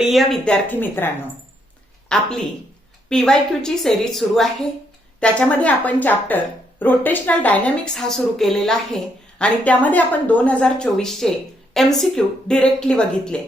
प्रिय विद्यार्थी मित्रांनो, आपली PYQ ची सिरीज सुरू आहे। त्याच्यामध्ये आपण चॅप्टर रोटेशनल डायनॅमिक्स हा सुरू केलेला आहे आणि त्यामध्ये आपण 2024 चे MCQ डायरेक्टली बघितले।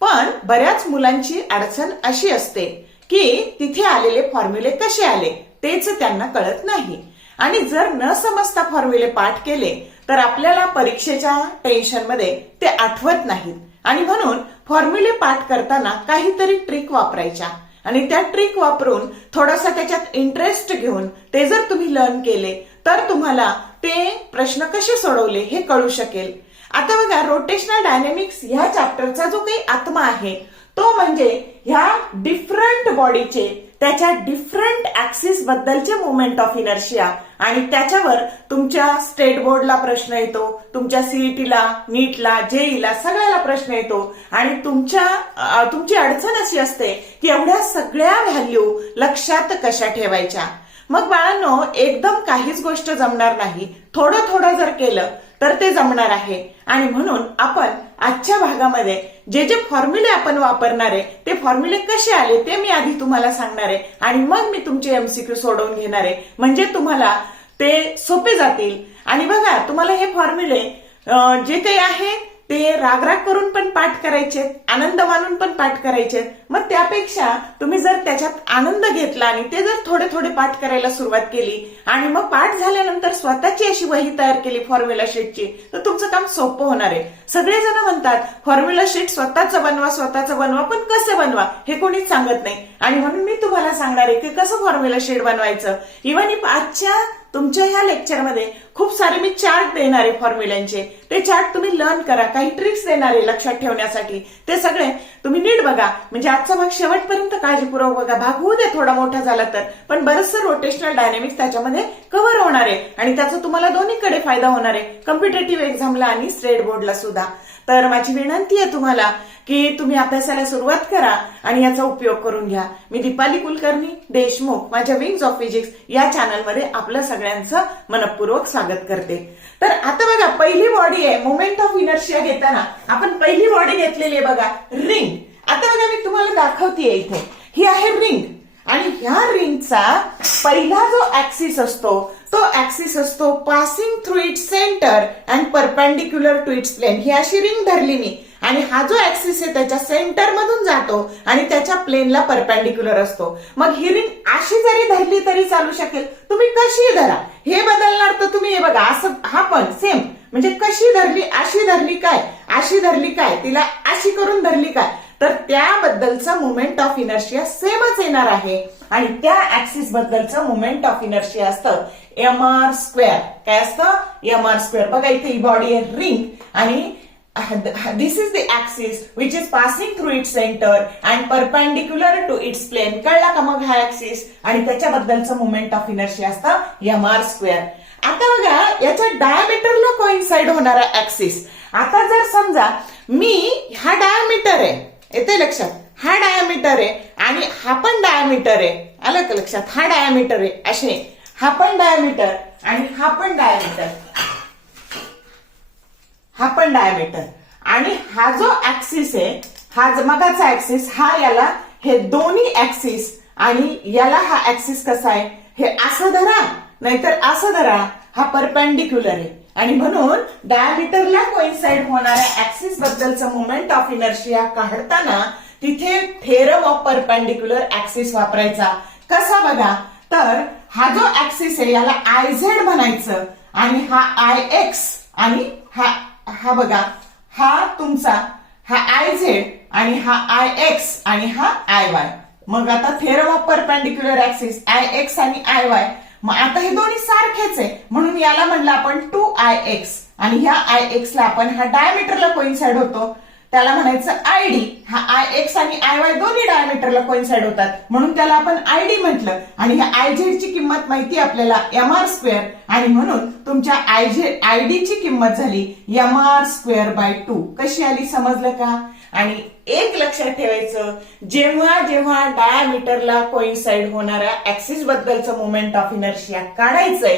पण बऱ्याच मुलांची अडचण अशी असते की तिथे आलेले फॉर्म्युले कसे आले तेच त्यांना कळत नाही आणि जर न समजता फॉर्म्युले पाठ केले तर आपल्याला परीक्षेच्या टेन्शनमध्ये ते आठवत नाहीत आणि म्हणून फॉर्म्युले पाठ करताना काहीतरी ट्रिक वापरायच्या आणि त्या ट्रिक वापरून थोडासा त्याच्यात इंटरेस्ट घेऊन ते जर तुम्ही लर्न केले तर तुम्हाला ते प्रश्न कसे सोडवले हे कळू शकेल। आता बघा, रोटेशनल डायनॅमिक्स ह्या चॅप्टरचा जो काही आत्मा आहे तो म्हणजे ह्या डिफरंट बॉडीचे त्याच्या डिफरंट ऍक्सिस बद्दलचे मोमेंट ऑफ इनर्शिया आणि त्याच्यावर तुमच्या स्टेट बोर्डला प्रश्न येतो, तुमच्या सीईटीला, नीटला, जेईला सगळ्याला प्रश्न येतो आणि तुमची अडचण अशी असते की एवढ्या सगळ्या व्हॅल्यू लक्षात कशा ठेवायच्या। मग बाळांनो, एकदम काहीच गोष्ट जमणार नाही, थोडं थोडं जर केलं तर ते जमणार आहे आणि म्हणून आपण आजच्या भागामध्ये जे जे फॉर्म्युले आपण वापरणार आहे ते फॉर्म्युले कसे आले ते मी आधी तुम्हाला सांगणार आहे आणि मग मी तुमचे MCQ सोडवून घेणार आहे, म्हणजे तुम्हाला ते सोपे जातील। आणि बघा, तुम्हाला हे फॉर्म्युले जे काही आहे ते राग करून पण पाठ करायचे, आनंद मानून पण पाठ करायचे। मग त्यापेक्षा तुम्ही जर त्याच्यात आनंद घेतला आणि ते जर थोडे थोडे पाठ करायला सुरुवात केली आणि मग पाठ झाल्यानंतर स्वतःची अशी वही तयार केली फॉर्म्युला शीटची तर तुमचं काम सोपं होणार आहे। सगळेजण म्हणतात फॉर्म्युला शीट स्वतःच बनवा, पण कसं बनवा हे कोणीच सांगत नाही आणि म्हणून मी तुम्हाला सांगणार आहे की कसं फॉर्म्युला शीट बनवायचं। इव्हन आजच्या तुमच्या ह्या लेक्चरमध्ये खूप सारे मी चार्ट देणार आहे फॉर्म्युल्यांचे, ते चार्ट तुम्ही लर्न करा, काही ट्रिक्स देणार आहे लक्षात ठेवण्यासाठी, ते सगळे तुम्ही नीट बघा, म्हणजे आजचा भाग शेवटपर्यंत काळजीपूर्वक बघा। भाग होऊ दे थोडा मोठा झाला तर, पण बरंचसं रोटेशनल डायनॅमिक्स त्याच्यामध्ये कव्हर होणार आहे आणि त्याचा तुम्हाला दोन्हीकडे फायदा होणार आहे, कॉम्पिटेटिव्ह एक्झामला आणि स्टेट बोर्डला सुद्धा। तर माझी विनंती आहे तुम्हाला की तुम्ही अभ्यासाला सुरुवात करा आणि याचा उपयोग करून घ्या। मी दीपाली कुलकर्णी देशमुख माझ्या विंग्स ऑफ फिजिक्स या चॅनलमध्ये आपलं सगळ्यांचं मनपूर्वक स्वागत करते। तर आता बघा, पहिली बॉडी आहे मोमेंट ऑफ इनर्शिया घेताना आपण पहिली बॉडी घेतलेली आहे बघा, रिंग। आता बघा, मी तुम्हाला दाखवतेय इथे, ही आहे रिंग आणि ह्या रिंगचा पहिला जो ऍक्सिस असतो तो ऍक्सिस असतो passing through its centre and perpendicular to its plane. ही अशी रिंग धरली मी आणि हा जो ऍक्सिस आहे त्याच्या सेंटर मधून जातो आणि त्याच्या प्लेनला परपेंडिक्युलर असतो। मग ही रिंग अशी जरी धरली तरी चालू शकेल, तुम्ही कशी धरा हे बदलणार तर तुम्ही हे बघा, असं हा पण सेम, म्हणजे कशी धरली, अशी धरली काय, अशी धरली काय, तिला अशी करून धरली काय, तर त्याबद्दलचं मोमेंट ऑफ इनर्शिया सेमच येणार आहे आणि त्या ऍक्सिस बद्दलचं मोमेंट ऑफ इनर्शिया असतं mr²। काय असतं? mr²। बघा, इथे ही बॉडी आहे रिंग आणि this is the axis which is passing through its center and perpendicular to its plane। कळला का मग हा ऍक्सिस आणि त्याच्याबद्दलचं मोमेंट ऑफ इनर्शिया असतं mr²। आता बघा, याच्या डायमीटरला कोइन्साइड होणारा ऍक्सिस, आता जर समजा मी हा डायमीटर आहे, येते लक्षात, हा डायमीटर आहे आणि हा पण डायमीटर आहे, आलं का लक्षात, हा डायमीटर आहे असे, हा पण डायमीटर आणि हा पण डायमीटर, हा पण डायमीटर आणि हा जो ऍक्सिस आहे, हा मगाचा ऍक्सिस, हा याला, हे दोन्ही ऍक्सिस आणि याला हा ऍक्सिस कसा आहे, हे असं धरा नाहीतर असं धरा, हा परपेंडिक्युलर आहे आणि म्हणून डायमीटरला कोइन्साइड होणाऱ्या ऍक्सिस बद्दलचं मोमेंट ऑफ इनर्शिया काढताना तिथे थेरम ऑफ परपेंडिक्युलर ऍक्सिस वापरायचा। कसा बघा, तर हा जो ऍक्सिस आहे याला IZ म्हणायचं आणि हा IX आणि हा बघा, हा तुमचा, हा IZ आणि हा IX आणि हा IY। मग आता theorem of perpendicular axis IX आणि IY, मग आता हे दोन्ही सारखेच आहे म्हणून याला म्हणलं आपण 2IX आणि ह्या IX ला आपण, हा डायमीटरला कोइन्साइड होतो त्याला म्हणायचं ID। हा IX आणि IY दोन्ही डायमीटरला कोइन्साइड होतात म्हणून त्याला आपण ID म्हटलं आणि ह्या IZ ची किंमत माहिती आपल्याला mr² आणि म्हणून तुमच्या ID ची किंमत झाली mr²/2। कशी आली समजलं का? आणि एक लक्षात ठेवायचं, जेव्हा जेव्हा डायमीटरला कोइन्साइड होणाऱ्या ऍक्सिस बद्दलचं मोमेंट ऑफ इनर्शिया काढायचंय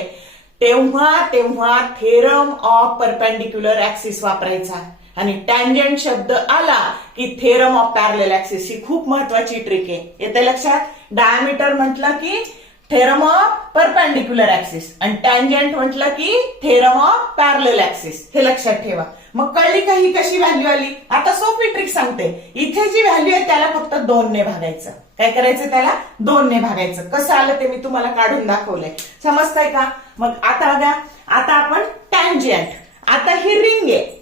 तेव्हा तेव्हा थेरम ऑफ परपेंडिक्युलर ऍक्सिस वापरायचा आणि टँजंट शब्द आला की थेरम ऑफ पॅरलल ऍक्सिस ही खूप महत्वाची ट्रिक आहे. येते लक्षात? डायमीटर म्हटलं की थेरम ऑफ परपेंडिक्युलर ऍक्सिस आणि टँजंट म्हटलं की थेरम ऑफ पॅरलल ऍक्सिस. हे लक्षात ठेवा. मग कळली का ही कशी व्हॅल्यू आली? आता सोपी ट्रिक सांगते. इथे जी व्हॅल्यू आहे त्याला फक्त 2 ने भागायचं. काय करायचं? त्याला 2 ने भागायचं. कसं आलं ते मी तुम्हाला काढून दाखवलंय. समजतंय का? मग आता बघा, आता आपण टँजंट, आता ही रिंग आहे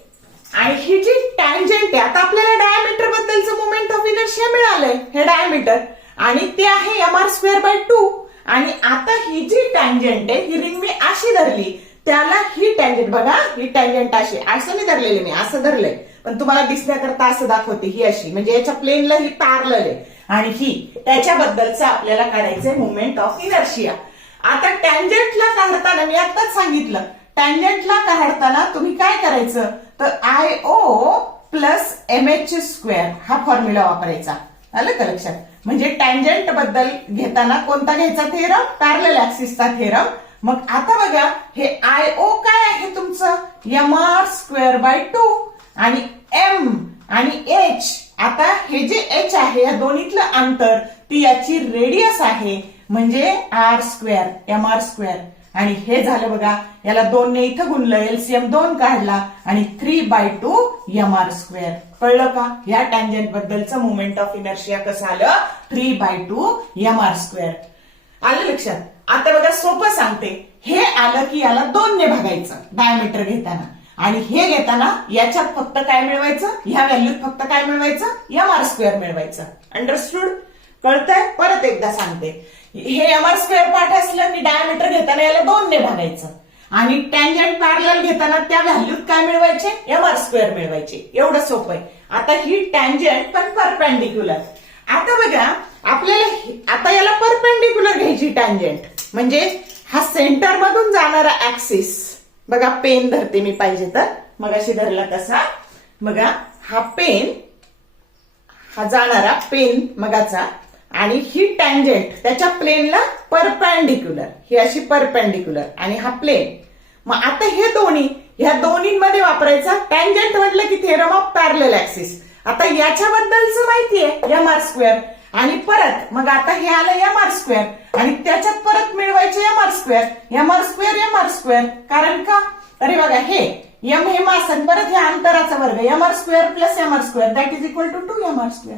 आणि ही जी टँजंट आहे, आता आपल्याला डायमीटर बद्दलचं मोमेंट ऑफ इनर्शिया मिळालंय. हे डायमीटर आणि ते आहे mr²/2. आणि आता ही जी टँजंट आहे, ही रिंग मी अशी धरली, त्याला ही टँजंट बघा, ही टँजंट अशी, असं नाही धरलेली मी, असं धरलंय, पण तुम्हाला दिसण्याकरता असं दाखवते. ही अशी म्हणजे याच्या प्लेनला ही पॅरलल आहे आणि ही त्याच्याबद्दलचं आपल्याला काढायचंय मोमेंट ऑफ इनर्शिया. आता टँजंटला काढताना मी आताच सांगितलं, टँजंटला काढताना तुम्ही काय करायचं, तर IO प्लस MH² हा फॉर्म्युला वापरायचा. आलं का लक्षात? म्हणजे टँजंट बद्दल घेताना कोणता घ्यायचा थेरम? Parallel ऍक्सिसचा theorem. मग आता बघा, हे IO काय आहे तुमचं? mr²/2 आणि M आणि H. आता हे जे H आहे या दोन्हीतलं अंतर, ती याची रेडियस आहे म्हणजे r², mr². आणि हे झालं बघा, याला 2 ने इथं गुणलं, LCM 2 काढला आणि 3/2 mr². कळलं का? या टँजंट बद्दलचं मोमेंट ऑफ इनर्शिया कसं आलं? 3/2 mr². आलं लक्षात? आता बघा सोपं सांगते. हे आलं की याला 2 ने भागायचं डायमीटर घेताना आणि हे घेताना याच्यात फक्त काय मिळवायचं? ह्या व्हॅल्यूत फक्त काय मिळवायचं? mr² मिळवायचं. अंडरस्टूड? कळतंय? परत एकदा सांगते. हे mr² पाठ असलं की डायमीटर घेताना याला 2 ने भागायचं आणि टँजंट पॅरलल घेताना त्या व्हॅल्यूत काय मिळवायचे? mr² मिळवायचे. एवढं सोपं आहे. आता ही टँजंट पण परपेंडिक्युलर. आता बघा, आपल्याला आता याला परपेंडिक्युलर घ्यायची टँजंट, म्हणजे हा सेंटर मधून जाणारा ऍक्सिस. बघा, पेन धरते मी पाहिजे तर, मग अशी धरला तसा. बघा, हा पेन, हा जाणारा पेन मगाचा आणि ही टँजंट त्याच्या प्लेनला परपेंडिक्युलर, ही अशी परपेंडिक्युलर आणि हा प्लेन. मग आता हे दोन्ही, ह्या दोन्हीमध्ये वापरायचा टँजंट म्हटलं की थेरम ऑफ पॅरलल ऍक्सिस. आता याच्याबद्दलचं माहितीये mr² आणि परत मग आता हे आलं mr² आणि त्याच्यात परत मिळवायचे mr². कारण का? अरे बघा, हे m हे मास आणि परत हे अंतराचा वर्ग mr² plus mr² that is equal to 2 mr².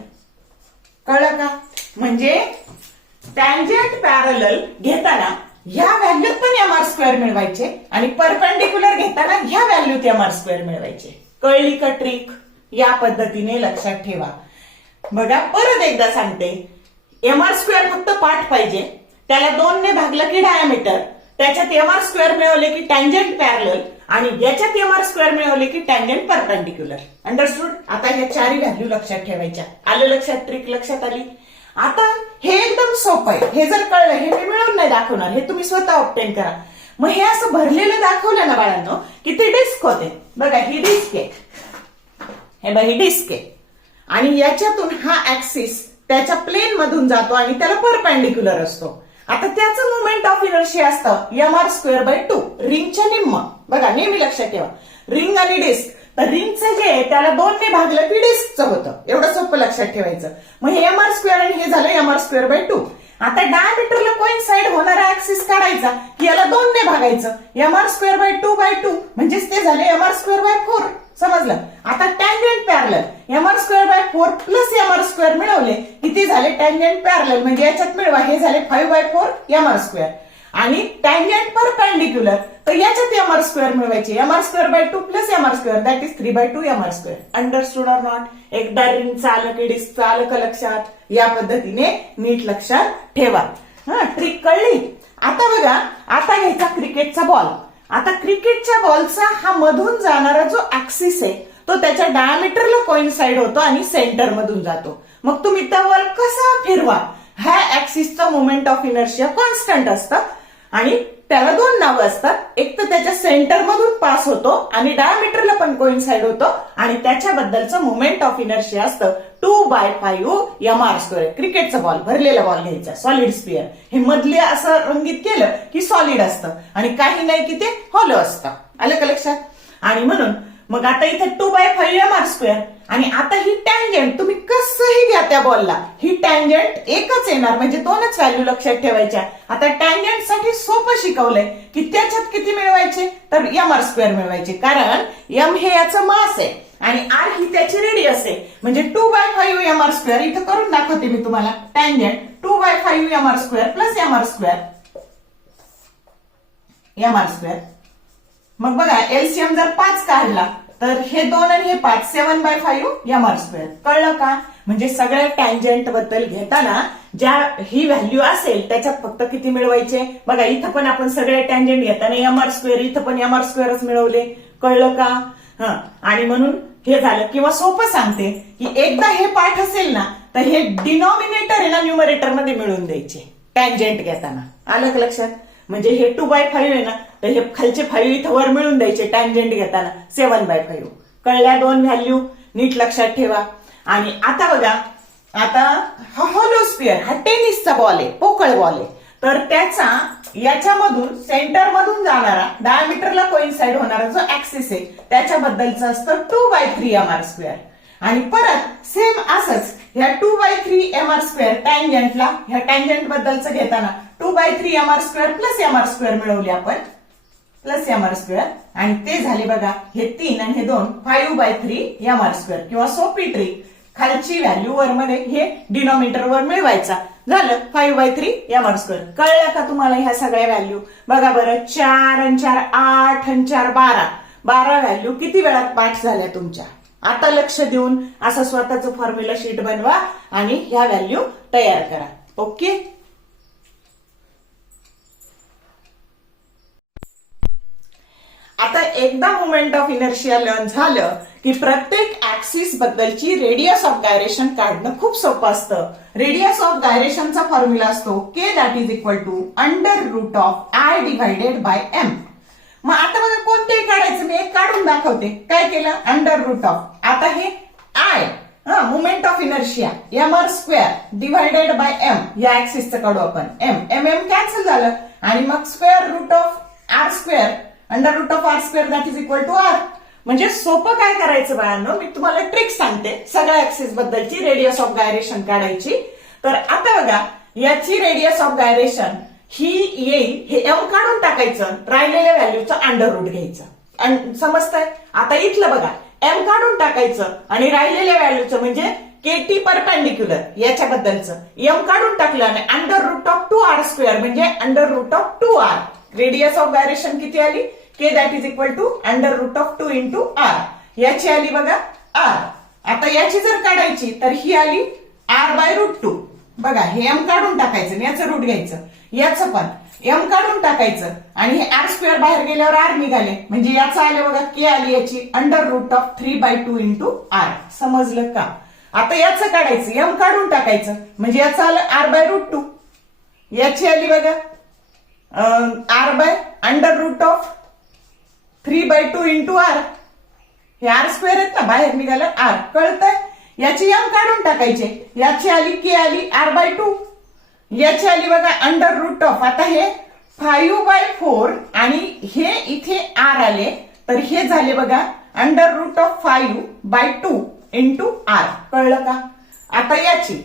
कळलं का? म्हणजे टँजंट पॅरलल घेताना ह्या व्हॅल्यूत पण mr² मिळवायचे आणि परपेंडिक्युलर घेताना ह्या व्हॅल्यूत mr² मिळवायचे. कळली का ट्रिक? या पद्धतीने लक्षात ठेवा. बघा, परत एकदा सांगते. mr² फक्त पाठ पाहिजे, त्याला 2 ने भागलं की डायमीटर, त्याच्यात mr² मिळवले की टँजंट पॅरलल आणि याच्यात mr² मिळवले की टँजंट परपेंडिक्युलर. अंडरस्टूड? आता ह्या 4 व्हॅल्यू लक्षात ठेवायच्या. आलं लक्षात? ट्रिक लक्षात आली? आता हे एकदम सोपं आहे. हे जर कळलं, हे मी मिळवून नाही दाखवणार, हे तुम्ही स्वतः ऑब्टेन करा. मग हे असं भरलेलं दाखवलं ना बाळांनो, की ते डिस्क होते. बघा, ही डिस्क आहे, हे बघा, ही डिस्क आहे आणि याच्यातून हा ऍक्सिस त्याच्या प्लेन मधून जातो आणि त्याला परपेंडिक्युलर असतो. आता त्याचं मोमेंट ऑफ इनर्शिया असतं mr²/2, रिंगच्या निम्म. बघा, नेहमी लक्षात ठेवा, रिंग आणि डिस्क. तर रिंगचं जे आहे त्याला 2 ने भागलं की डिस्कचं होतं. एवढं सोपं लक्षात ठेवायचं. मग हे mr² आणि हे झालं mr²/2. आता डायमीटरला कोइन्साइड होणारा ऍक्सिस काढायचा की याला 2 ने भागायचं, mr²/2/2 म्हणजेच ते झाले mr²/4. समजलं? आता tangent parallel mr²/4 plus mr² मिळवले किती झाले? टँजंट पॅरलल म्हणजे याच्यात मिळवा, हे झाले 5/4 mr² आणि टँजंट परपेंडिक्युलर, तर याच्यात mr² मिळवायचे, mr²/2 plus mr² that is 3/2 mr². Understood or not? एकदा रिंगचं आलं की डिस्कचं आलं का लक्षात? या पद्धतीने नीट लक्षात ठेवा. ट्रिक कळली? आता बघा, आता घ्यायचा क्रिकेटचा बॉल. आता क्रिकेटच्या बॉलचा हा मधून जाणारा जो ऍक्सिस आहे तो त्याच्या डायमीटरला कोइन्साइड होतो आणि सेंटर मधून जातो. मग तुम्ही तो बॉल कसा फिरवा, ह्या ऍक्सिसचं मोमेंट ऑफ इनर्शिया कॉन्स्टंट असतं आणि त्याला 2 नावं असतात. एक तर त्याच्या सेंटर मधून पास होतो आणि डायमीटरला पण कोइन्साइड होतो आणि त्याच्याबद्दलचं मोमेंट ऑफ इनर्शिया असतं 2/5 mr². क्रिकेटचा बॉल, भरलेला बॉल घ्यायचा, सॉलिड स्पिअर. हे मधले असं रंगीत केलं की सॉलिड असतं आणि काही नाही की ते हॉलो असतं. आलं का लक्षात? आणि म्हणून मग आता इथे 2/5 mr². आणि आता ही टँजंट तुम्ही कसंही घ्या त्या बॉलला, ही टँजंट एकच येणार, म्हणजे दोनच व्हॅल्यू लक्षात ठेवायच्या. आता टँजंट साठी सोपं शिकवलंय की त्याच्यात किती मिळवायचे, तर mr² मिळवायचे, कारण m हे याचं मास आहे आणि r ही त्याची रेडियस आहे. म्हणजे 2/5 mr². इथं करून दाखवते मी तुम्हाला. Tangent 2/5 mr² plus mr². मग बघा एलसीएम जर 5 काढला तर हे 2 आणि हे 5, 7/5 mr². कळलं का? म्हणजे सगळ्या टँजंट बद्दल घेताना ज्या ही व्हॅल्यू असेल त्याच्यात फक्त किती मिळवायचे. बघा इथं पण आपण सगळे टँजंट घेताना mr², इथं पण mr²च मिळवले. कळलं का? आणि म्हणून हे झालं. किंवा सोपं सांगते की एकदा हे पाठ असेल ना तर हे डिनॉमिनेटर आहे ना न्यूमरेटर मध्ये मिळवून द्यायचे टँजंट घेताना. आलं का लक्षात? म्हणजे हे 2/5 आहे ना तर हे खालचे 5 इथं वर मिळून द्यायचे टँजंट घेताना 7/5. कळल्या दोन व्हॅल्यू? नीट लक्षात ठेवा. आणि आता बघा, आता हा हॉलो स्पिअर, हा टेनिसचा बॉल आहे, पोकळ बॉल आहे. तर त्याचा याच्यामधून सेंटर मधून जाणारा डायमीटरला कोइन्साइड होणारा जो ऍक्सिस आहे त्याच्याबद्दलचं असतं 2/3 mr². आणि परत सेम असंच ह्या 2/3 mr² टँजंटला, ह्या टँजंट बद्दलचं घेताना 2/3 mr² प्लस mr² मिळवले आपण, प्लस mr². आणि ते झाले बघा हे 3 आणि हे 2, 5/3 mr². किंवा सोपी ट्रिक, खालची व्हॅल्यू वर मध्ये हे डिनॉमिनेटर वर मिळवायचा. झालं 5/3 mr². कळलं का तुम्हाला ह्या सगळ्या व्हॅल्यू? बघा बरं, 4 आणि 4 8 आणि 4 12, 12 व्हॅल्यू किती वेळात पाठ झाल्या तुमच्या. आता लक्ष देऊन असं स्वतःचं फॉर्म्युला शीट बनवा आणि ह्या व्हॅल्यू तयार करा. ओके. आता एकदा मोमेंट ऑफ इनर्शिया लर्न झालं की प्रत्येक ऍक्सिस बद्दलची रेडियस ऑफ गायरेशन काढणं खूप सोपं असतं. रेडियस ऑफ गायरेशनचा फॉर्म्युला असतो k √i divided by m. मग आता बघा कोणतेही काढायचं, मी एक काढून दाखवते. काय केलं? √. आता हे I moment of inertia mr² divided by m या ऍक्सिसचं काढू आपण. m कॅन्सल झालं आणि मग √r², √r² that is equal to r. म्हणजे सोपं काय करायचं बाळांनो, मी तुम्हाला ट्रिक सांगते सगळ्या ऍक्सिस बद्दलची रेडियस ऑफ गायरेशन काढायची. तर आता बघा याची रेडियस ऑफ गायरेशन ही येईल, हे m काढून टाकायचं, राहिलेल्या व्हॅल्यूचं अंडर रूट घ्यायचं. समजतंय? आता इथलं बघा m काढून टाकायचं आणि राहिलेल्या व्हॅल्यूचं म्हणजे KT परपेंडिक्युलर याच्याबद्दलचं m काढून टाकलं आणि √2r² म्हणजे √2r. रेडियस ऑफ गायरेशन किती आली? k that is equal to √2 into r. याची आली बघा r. आता याची जर काढायची तर ही आली r/√2. बघा हे m काढून टाकायचं आणि याचं रूट घ्यायचं, याचं पण m काढून टाकायचं आणि हे r² बाहेर गेल्यावर r निघाले म्हणजे याचं आलं बघा k आली याची √3/2 इंटू r. समजलं का? आता याचं काढायचं, m काढून टाकायचं म्हणजे याचं आलं r/√2. याची आली बघा r/√3/2 इंटू r. हे r² आहेत ना, बाहेर निघालं r. कळतंय? याची m काढून टाकायचे, याची आली k आली r/2. याची आली बघा √. आता हे 5/4 आणि हे इथे r आले तर हे झाले बघा √5/2 इंटू r. कळलं का? आता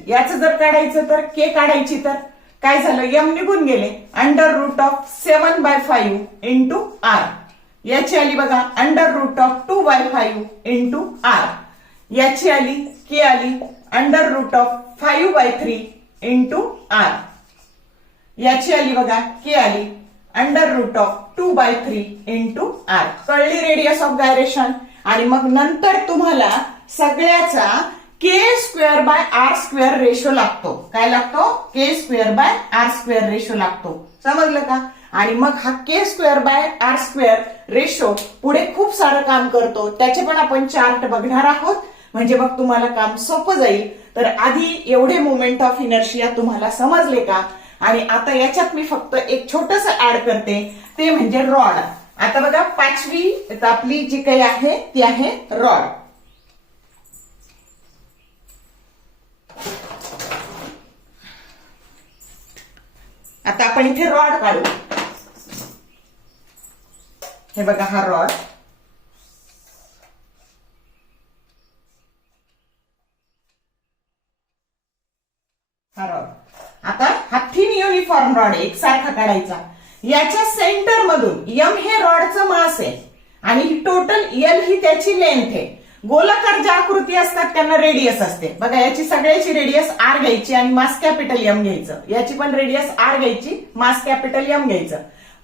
याचं जर काढायचं तर k काढायची तर काय झालं, m निघून गेले, √7/5 इंटू r. याची आली बघा √2/5 इंटू r. याची आली k आली √5/3 इंटू r. याची आली बघा k आली √2/3 इंटू r. कळली रेडियस ऑफ गायरेशन? आणि मग नंतर तुम्हाला सगळ्याचा k²/r² रेशो लागतो. काय लागतो? k²/r² रेशो लागतो. समजलं का? आणि मग हा k²/r² रेशो पुढे खूप सारं काम करतो, त्याचे पण आपण चार्ट बघणार आहोत. म्हणजे मग तुम्हाला काम सोपं जाईल. तर आधी एवढे मोमेंट ऑफ इनर्शिया तुम्हाला समजले का? आणि आता याच्यात मी फक्त एक छोटस ऍड करते, ते म्हणजे रॉड. आता बघा 5वी आपली जी काही आहे ती आहे रॉड. आता आपण इथे रॉड काढू. हे बघा हा रॉड, युनिफॉर्म रॉड आहे, एकसारखा काढायचा. याच्या सेंटर मधून एम हे रॉडचं मास आहे आणि टोटल एल ही त्याची लेंथ आहे. गोलाकार ज्या आकृती असतात त्यांना रेडियस असते. बघा, याची सगळ्याची रेडियस आर घ्यायची आणि मास कॅपिटल एम घ्यायचं. याची पण रेडियस आर घ्यायची, मास कॅपिटल एम घ्यायचं.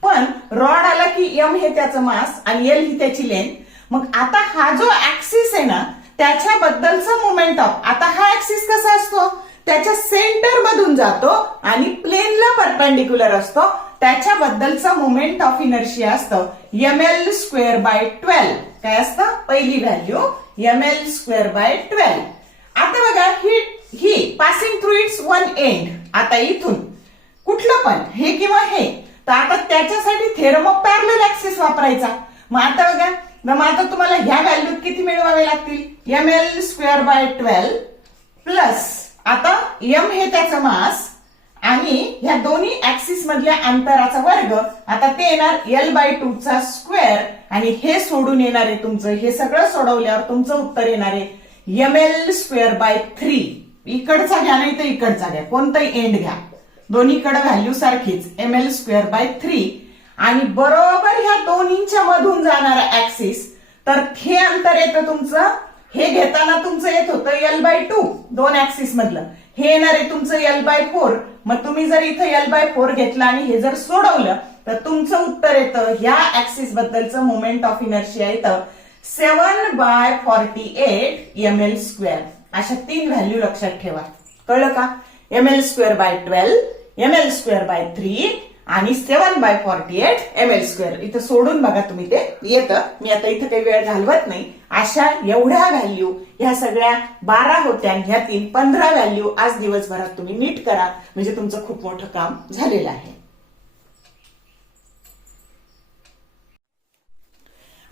पण रॉड आला की एम हे त्याचं मास आणि एल ही त्याची लेंथ. मग आता हा जो ऍक्सिस आहे ना, त्याच्याबद्दलचा मोमेंट ऑफ, आता हा ऍक्सिस कसा असतो, त्याच्या सेंटर मधून जातो आणि प्लेनला परपेंडिक्युलर असतो. त्याच्याबद्दलचं मोमेंट ऑफ इनर्शिया असतं ml²/12. काय असतं, पहिली व्हॅल्यू ml²/12. आता बघा, ही passing through its one end. आता इथून कुठलं पण हे किंवा हे, तर आता त्याच्यासाठी थेरम ऑफ पॅरलल ऍक्सिस वापरायचा. मग आता बघा, मग आता तुम्हाला ह्या व्हॅल्यू किती मिळवावे लागतील, ml²/12 प्लस आता एम हे त्याचं मास आणि ह्या दोन्ही ऍक्सिस मधल्या अंतराचा वर्ग. आता ते येणार L/2 चा स्क्वेअर आणि हे सोडून येणार आहे तुमचं, हे सगळं सोडवल्यावर तुमचं उत्तर येणार आहे ml²/3. इकडचा घ्या नाही तर इकडचा घ्या, कोणताही एंड घ्या, दोन्हीकडे व्हॅल्यू सारखीच ml²/3. आणि बरोबर ह्या दोन्हीच्या मधून जाणारा ऍक्सिस, तर हे अंतर येतं तुमचं, हे घेताना तुमचं येत होतं L/2 दोन ऍक्सिस मधलं, हे येणार आहे तुमचं L/4. मग तुम्ही जर इथं L/4 घेतला आणि हे जर सोडवलं तर तुमचं उत्तर येतं, ह्या ऍक्सिस बद्दलचं मोमेंट ऑफ इनर्शिया येतं 7/48 ml². अशा 3 व्हॅल्यू लक्षात ठेवा. कळलं का, ml²/12, ml²/3 आणि 7/48 ml². इथं सोडून बघा तुम्ही, ते येतं. मी आता इथं काही वेळ घालवत नाही. अशा एवढ्या व्हॅल्यू ह्या सगळ्या 12 होत्या आणि ह्या 15 व्हॅल्यू आज दिवसभरात तुम्ही नीट करा, म्हणजे तुमचं खूप मोठं काम झालेलं आहे.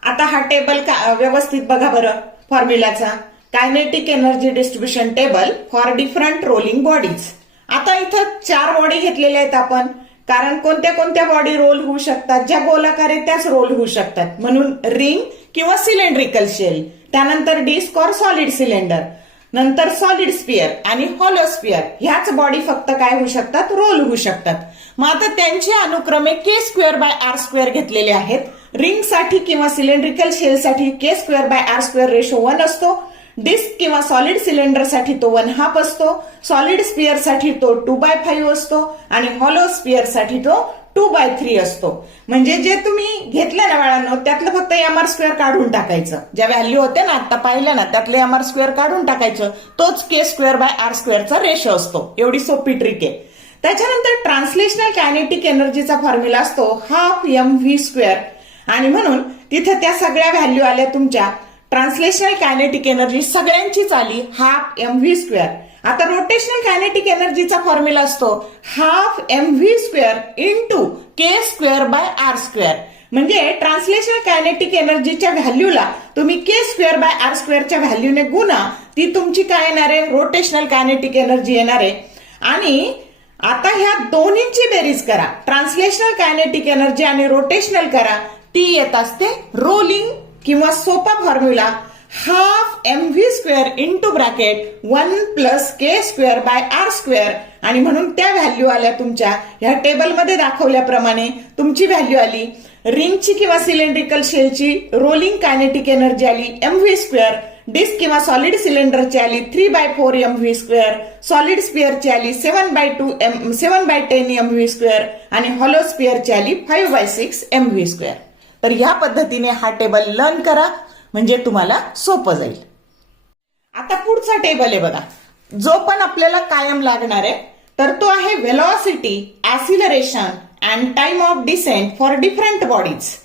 आता हा टेबल व्यवस्थित बघा बरं फॉर्म्युलाचा. Kinetic energy distribution table for different rolling bodies. आता इथं 4 बॉडी घेतलेल्या आहेत आपण, कारण कोणत्या कोणत्या बॉडी रोल होऊ शकतात, ज्या गोलाकार आहेत त्याच रोल होऊ शकतात. म्हणून रिंग किंवा सिलेंड्रिकल शेल, त्यानंतर डिस्क और सॉलिड सिलेंडर, नंतर सॉलिड स्पियर आणि हॉलो स्पियर, ह्याच बॉडी फक्त काय होऊ शकतात, रोल होऊ शकतात. मग आता त्यांचे अनुक्रमे k²/r² घेतलेले आहेत. रिंग साठी किंवा सिलेंड्रिकल शेल साठी k²/r² रेशो 1 असतो. डिस्क किंवा सॉलिड सिलेंडर साठी तो 1/2 असतो. सॉलिड स्पियर साठी तो 2/5 असतो आणि हॉलो स्पियर साठी तो 2/3 असतो. म्हणजे जे तुम्ही घेतलं ना बाळांनो, त्यातलं फक्त mr² काढून टाकायचं. ज्या व्हॅल्यू होत्या ना आता पाहिल्या ना, त्यातले mr² काढून टाकायचं. तोच k²/r² चा रेशो असतो. एवढी सोपी ट्रिक आहे. त्याच्यानंतर ट्रान्सलेशनल कायनेटिक एनर्जीचा फॉर्म्युला असतो ½ आणि म्हणून तिथे त्या सगळ्या व्हॅल्यू आल्या तुमच्या. ट्रान्सलेशनल कायनेटिक एनर्जी सगळ्यांचीच आली ½ आता रोटेशनल कायनेटिक एनर्जीचा फॉर्म्युला असतो ½ इंटू k²/r². म्हणजे ट्रान्सलेशनल कायनेटिक एनर्जीच्या व्हॅल्यूला तुम्ही k²/r² च्या व्हॅल्यूने गुणा, ती तुमची काय येणार आहे, रोटेशनल कायनेटिक एनर्जी येणार आहे. आणि आता ह्या दोन्हींची बेरीज करा, ट्रान्सलेशनल कायनेटिक एनर्जी आणि रोटेशनल करा, ती येत असते रोलिंग किंवा सोपा फॉर्म्युला ½ इंटू ब्रॅकेट 1 + k²/r². आणि म्हणून त्या व्हॅल्यू आल्या तुमच्या ह्या टेबलमध्ये दाखवल्याप्रमाणे. तुमची व्हॅल्यू आली रिंगची किंवा सिलेंड्रिकल शेलची रोलिंग कायनेटिक एनर्जी आली mv², डिस्क किंवा सॉलिड सिलेंडरची आली 3/4 mv², सॉलिड स्पियरची आली 7/10 mv² आणि हॉलो स्पियरची आली 5/6 mv². तर ह्या पद्धतीने हा टेबल लर्न करा, म्हणजे तुम्हाला सोपं जाईल. आता पुढचा टेबल आहे बघा, जो पण आपल्याला कायम लागणार आहे. तर तो आहे velocity, acceleration and time of descent for different bodies.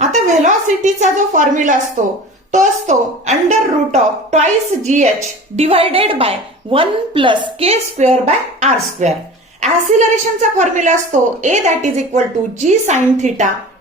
आता व्हेलॉसिटीचा जो फॉर्म्युला असतो तो असतो √2 gh डिवायडेड बाय 1 + k²/r². ऍसिलरेशनचा फॉर्म्युला असतो a = g sin θ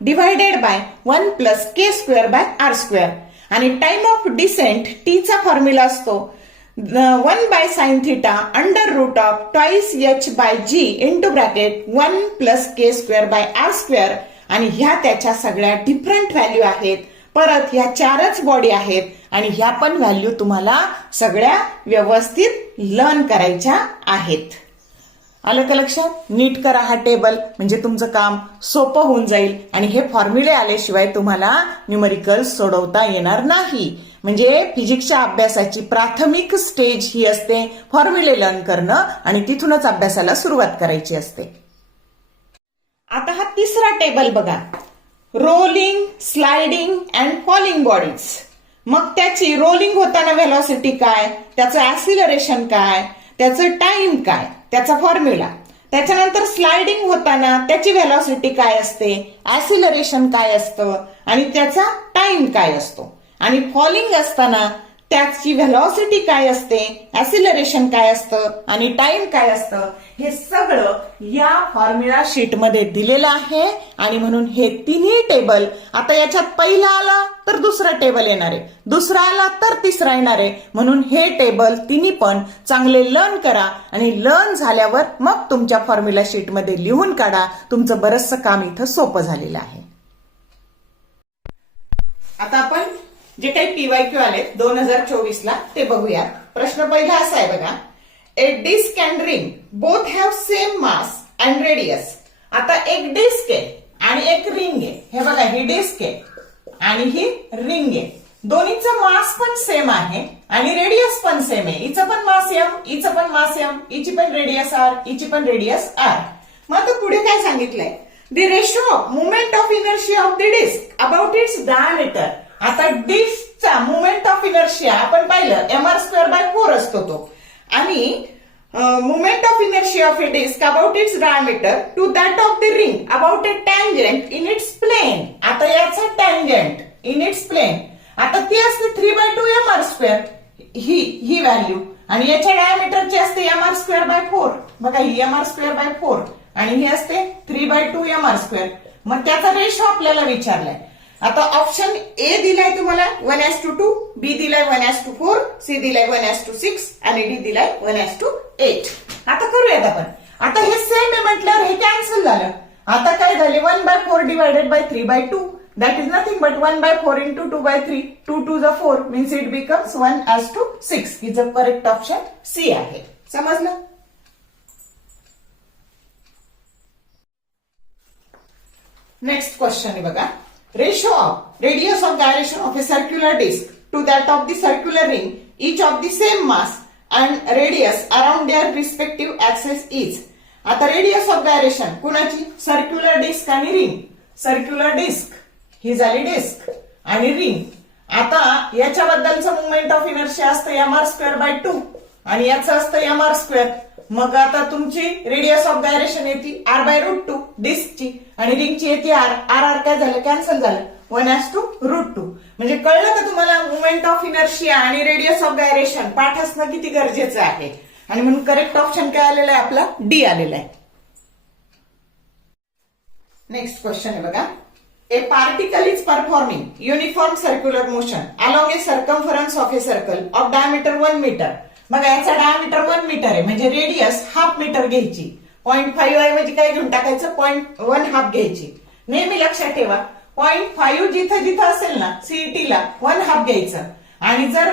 divided by 1 + k²/r². आणि टाइम ऑफ डिसेंट t चा फॉर्म्युला असतो 1/sin θ √2 h/g into bracket 1 + k²/r². आणि ह्या त्याच्या सगळ्या डिफरंट व्हॅल्यू आहेत. परत ह्या 4च बॉडी आहेत आणि ह्या पण व्हॅल्यू तुम्हाला सगळ्या व्यवस्थित लर्न करायच्या आहेत. आलं का लक्षात? नीट करा हा टेबल, म्हणजे तुमचं काम सोपं होऊन जाईल आणि हे फॉर्म्युले आल्याशिवाय तुम्हाला न्यूमरिकल्स सोडवता येणार नाही. म्हणजे फिजिक्सच्या अभ्यासाची प्राथमिक स्टेज ही असते फॉर्म्युले लर्न करणं आणि तिथूनच अभ्यासाला सुरुवात करायची असते. आता हा तिसरा टेबल बघा, rolling, sliding and falling bodies. मग त्याची रोलिंग होताना व्हेलॉसिटी काय, त्याचं ऍसिलरेशन काय, त्याचं टाइम काय, त्याचा फॉर्म्युला. त्याच्यानंतर स्लाइडिंग होताना त्याची व्हेलॉसिटी काय असते, ऍसिलरेशन काय असतं आणि त्याचा टाइम काय असतो. आणि फॉलिंग असताना त्याची व्हेलॉसिटी काय असते, ऍसिलरेशन काय असतं आणि टाइम काय असतं, हे सगळं या फॉर्म्युला शीट मध्ये दिलेलं आहे. आणि म्हणून हे तिन्ही टेबल, आता याच्यात पहिला आला तर दुसरा टेबल येणार आहे, दुसरा आला तर तिसरा येणार आहे. म्हणून हे टेबल तिन्ही पण चांगले लर्न करा आणि लर्न झाल्यावर मग तुमच्या फॉर्म्युला शीट मध्ये लिहून काढा. तुमचं बरंचसं काम इथं सोपं झालेलं आहे. आता आपण जे काही पीवायक्यू आले 2024 ला ते बघूया. प्रश्न पहिला असा आहे बघा, a disc and ring both have same mass and radius. आता एक डिस्क आहे आणि एक रिंग आहे. हे बघा, ही डिस्क आहे आणि ही रिंग आहे. दोन्हीचं मास पण सेम आहे आणि रेडियस पण सेम आहे. हिचं पण मास एम, हिचं पण मास एम, हिची पण रेडियस आर, हिची पण रेडियस आर. मग आता पुढे काय सांगितलंय, the ratio of movement of inertia of the disc about its diameter. आता डिस्कचा मुवमेंट ऑफ इनर्शिया आपण पाहिलं mr²/4 असतो तो, आणि movement of inertia of a disc about its diameter to that of the ring about a tangent in its plane. आता याचा tangent in its plane, आता ती असते 3/2 mr², ही व्हॅल्यू, आणि याच्या डायमीटरची असते mr²/4. बघा, ही mr²/4 आणि ही असते 3/2 mr². मग त्याचा रेशो आपल्याला विचारलाय. आता ऑप्शन ए दिलाय तुम्हाला 1:2, बी दिलाय 1:4, सी दिलाय 1:6 आणि डी दिलाय 1:8. आता करूयात आपण. आता हे सेम आहे म्हटल्यावर हे कॅन्सल झालं. आता काय झाले, 1/4 divided by 3/2, that is nothing but 1/4 into 2/3, 2 2 जा 4 मीन्स इट बिकम्स 1:6. हिचं करेक्ट ऑप्शन सी आहे. समजलं? नेक्स्ट क्वेश्चन आहे बघा, ratio of radius of gyration of a circular disc to that of the circular ring, each of the same mass and radius around their respective axis is. आता radius of gyration कुणाची, circular disk आणि ring. Circular disk ही झाली disk आणि ring. आता याच्याबद्दलचं movement of inertia असतं mr²/2 आणि याचं असतं mr². मग आता तुमची रेडियस ऑफ गायरेशन येते r/√2 डिस्कची आणि रिंगची येते r. आर काय झालं, कॅन्सल झालं, 1:√2. म्हणजे कळलं का तुम्हाला, मुवमेंट ऑफ इनर्शिया आणि रेडियस ऑफ गायरेशन पाठ असणं किती गरजेचं आहे. आणि म्हणून करेक्ट ऑप्शन काय आलेला आहे आपला, डी आलेला आहे. नेक्स्ट क्वेश्चन आहे बघा, a particle is performing uniform circular motion along a circumference of a circle of diameter 1 metre. बघा, याचा डायमीटर 1 मीटर आहे, म्हणजे रेडियस ½ मीटर घ्यायची. 0.5 ऐवजी काय घेऊन टाकायचं, 1/2 घ्यायची. नेहमी लक्षात ठेवा, 0.5 जिथं जिथं असेल ना सीईटीला 1/2 घ्यायचं, आणि जर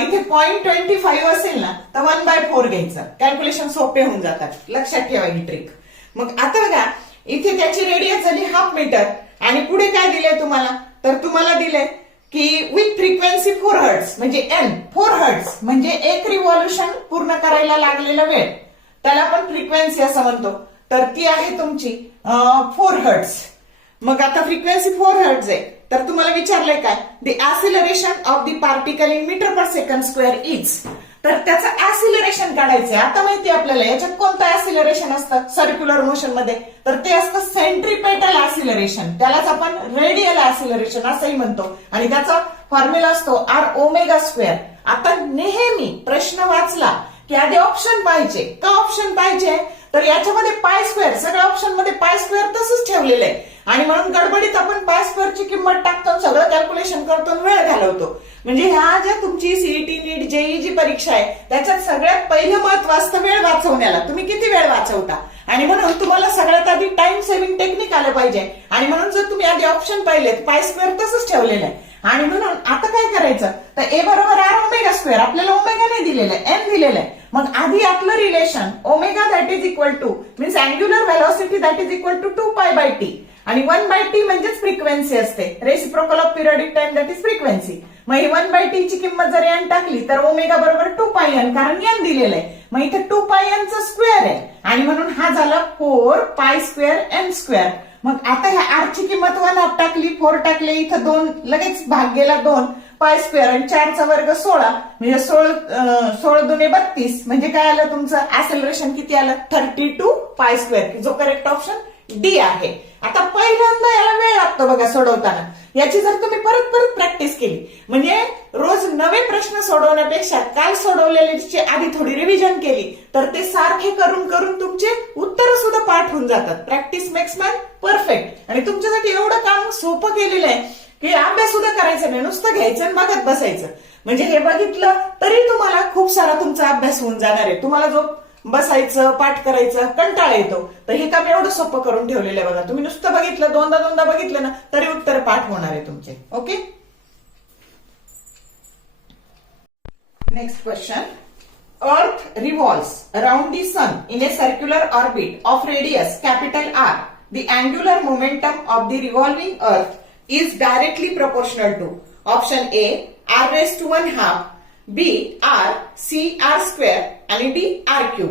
इथे 0.25 असेल ना तर 1/4 घ्यायचं. कॅल्क्युलेशन सोपे होऊन जातात, लक्षात ठेवा ही ट्रिक. मग आता बघा, इथे त्याची रेडियस झाली ½ मीटर आणि पुढे काय दिलंय तुम्हाला, तर तुम्हाला दिलंय की विथ फ्रिक्वेन्सी 4 हर्ट्स, म्हणजे एन 4 हर्ट्स म्हणजे एक रिव्हॉल्युशन पूर्ण करायला लागलेला वेळ, त्याला आपण फ्रिक्वेन्सी असं म्हणतो. तर ती आहे तुमची 4 हर्ट्स. मग आता फ्रिक्वेन्सी 4 हर्ट्स आहे, तर तुम्हाला विचारलंय काय, the acceleration of the particle in metre per second square is. तर त्याचं ऍसिलरेशन काढायचंय. आता माहिती आपल्याला याच्यात कोणतं ऍसिलरेशन असतं सर्क्युलर मोशन मध्ये, तर ते असतं सेंट्रिपेटल ऍसिलरेशन. त्यालाच आपण रेडियल ऍसिलरेशन असंही म्हणतो आणि त्याचा फॉर्म्युला असतो r⍵². आता नेहमी प्रश्न वाचला की आधी ऑप्शन पाहिजे. का ऑप्शन पाहिजे, तर याच्यामध्ये π², सगळ्या ऑप्शन मध्ये π² तसंच ठेवलेलं आहे आणि म्हणून गडबडीत आपण π² ची किंमत टाकतो, सगळं कॅल्क्युलेशन करतो, वेळ घालवतो. म्हणजे ह्या ज्या तुमची सीईटी नीट जेई जी परीक्षा आहे त्याच्यात सगळ्यात पहिलं महत्व असतं वेळ वाचवण्याला. तुम्ही किती वेळ वाचवता, आणि म्हणून तुम्हाला सगळ्यात आधी टाइम सेव्हिंग टेक्निक आलं पाहिजे. आणि म्हणून जर तुम्ही आधी ऑप्शन पाहिलेत π² तसंच ठेवलेलं आहे. आणि म्हणून आता काय करायचं, तर ए बरोबर r⍵², आपल्याला ओमेगा नाही दिलेलं आहे, एन दिलेलं आहे. मग आधी यातलं relation omega that is equal to means angular velocity that is equal to 2π/t आणि 1/t म्हणजेच फ्रिक्वेन्सी असते. Reciprocal of periodic time that is frequency. मग ही 1/t ची किंमत जर n टाकली तर ओमेगा बरोबर 2πn कारण n दिलेलं आहे. मग इथे 2πn चा स्क्वेअर आहे आणि म्हणून हा झाला 4π²n². मग आता ह्या r ची किंमत 1/2 टाकली, 4 टाकले, इथं 2 लगेच भाग गेला 2 π² आणि 4 चा वर्ग 16 म्हणजे 16 दुने 32 म्हणजे काय आलं तुमचं ऍक्सेलरेशन किती आलं 32π², जो करेक्ट ऑप्शन डी आहे. आता पहिल्यांदा याला वेळ लागतो बघा सोडवताना. याची जर तुम्ही परत परत प्रॅक्टिस केली म्हणजे रोज नवे प्रश्न सोडवण्यापेक्षा काल सोडवलेल्याची आधी थोडी रिव्हिजन केली तर ते सारखे करून करून तुमचे उत्तर सुद्धा पाठ होऊन जातात. Practice makes man perfect. आणि तुमच्यासाठी एवढं काम सोपं केलेलं आहे की अभ्यास सुद्धा करायचा नाही, नुसतं घ्यायचं आणि बघत बसायचं. म्हणजे हे बघितलं तरी तुम्हाला खूप सारा तुमचा अभ्यास होऊन जाणार आहे. तुम्हाला जो बसायचं पाठ करायचं कंटाळा येतो तर हे काम एवढं सोपं करून ठेवलेलं आहे बघा. तुम्ही नुसतं बघितलं दोनदा बघितलं ना तरी उत्तर पाठ होणार आहे तुमचे. Okay, next question. Earth revolves around the sun in a circular orbit of radius capital R. The angular momentum of the revolving earth is directly proportional to option A r⁻², B r cr² आणि D r³.